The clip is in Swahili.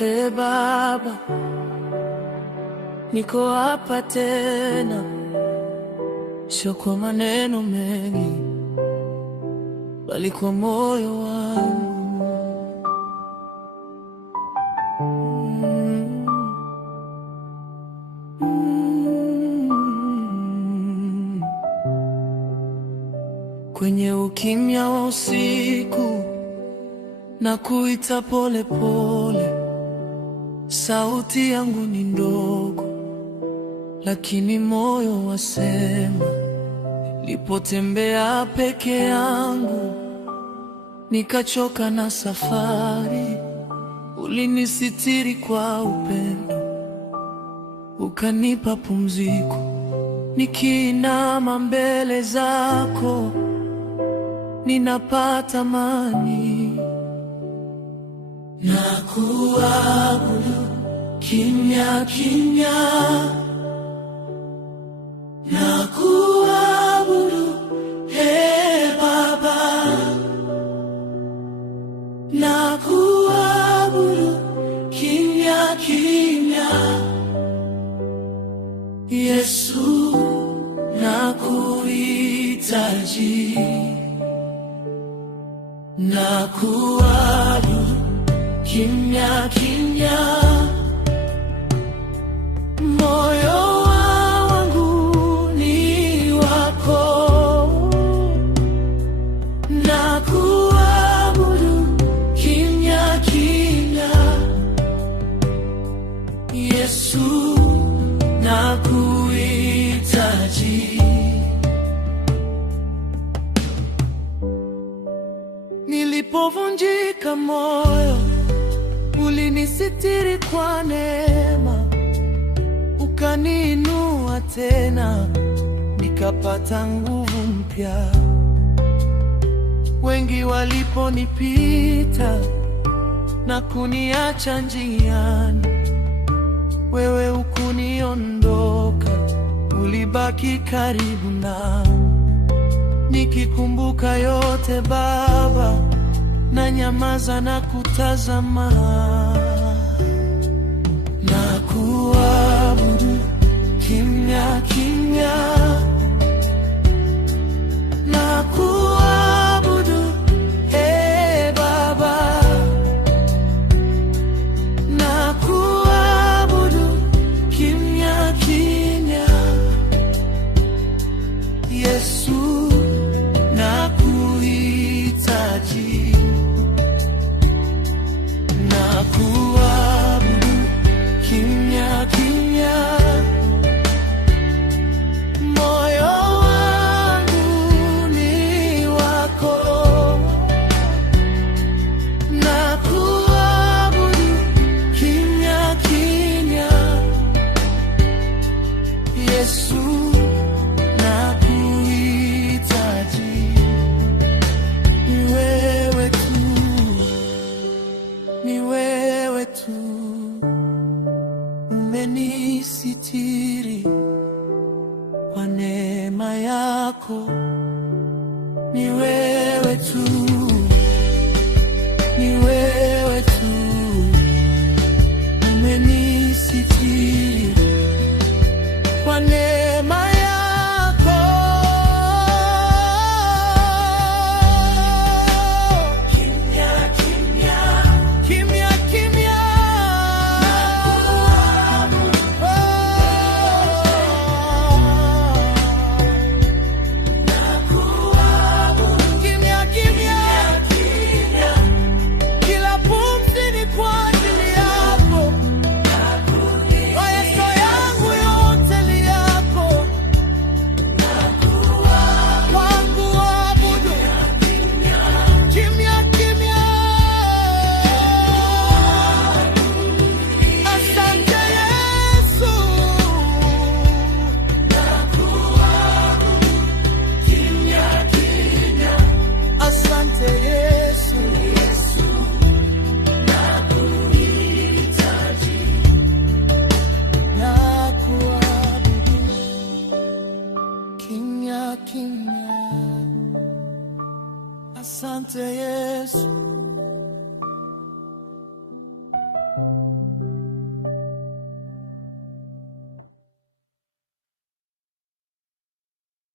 Ee Baba, niko hapa tena, sio kwa maneno mengi, bali kwa moyo wangu. Kwenye ukimya wa usiku na kuita pole pole, sauti yangu ni ndogo, lakini moyo wasema. Nilipotembea peke yangu, nikachoka na safari, ulinisitiri kwa upendo, ukanipa pumziko. Nikiinama mbele zako, ninapata amani. Nakuabudu kimya kimya, nakuabudu Ee Baba, nakuabudu kimya kimya. Yesu, nakuhitaji, nakuabudu kimya kimya. Moyo wangu ni wako, nakuabudu kimya kimya. Yesu, nakuhitaji. Nilipovunjika moyo, ulinisitiri kwa neema, ukaniinua tena, nikapata nguvu mpya. Wengi waliponipita na kuniacha njiani, wewe hukuniondoka, ulibaki karibu nami. Nikikumbuka yote Baba, na nyamaza na kutazama. Nakuabudu kimya kimya, nakuabudu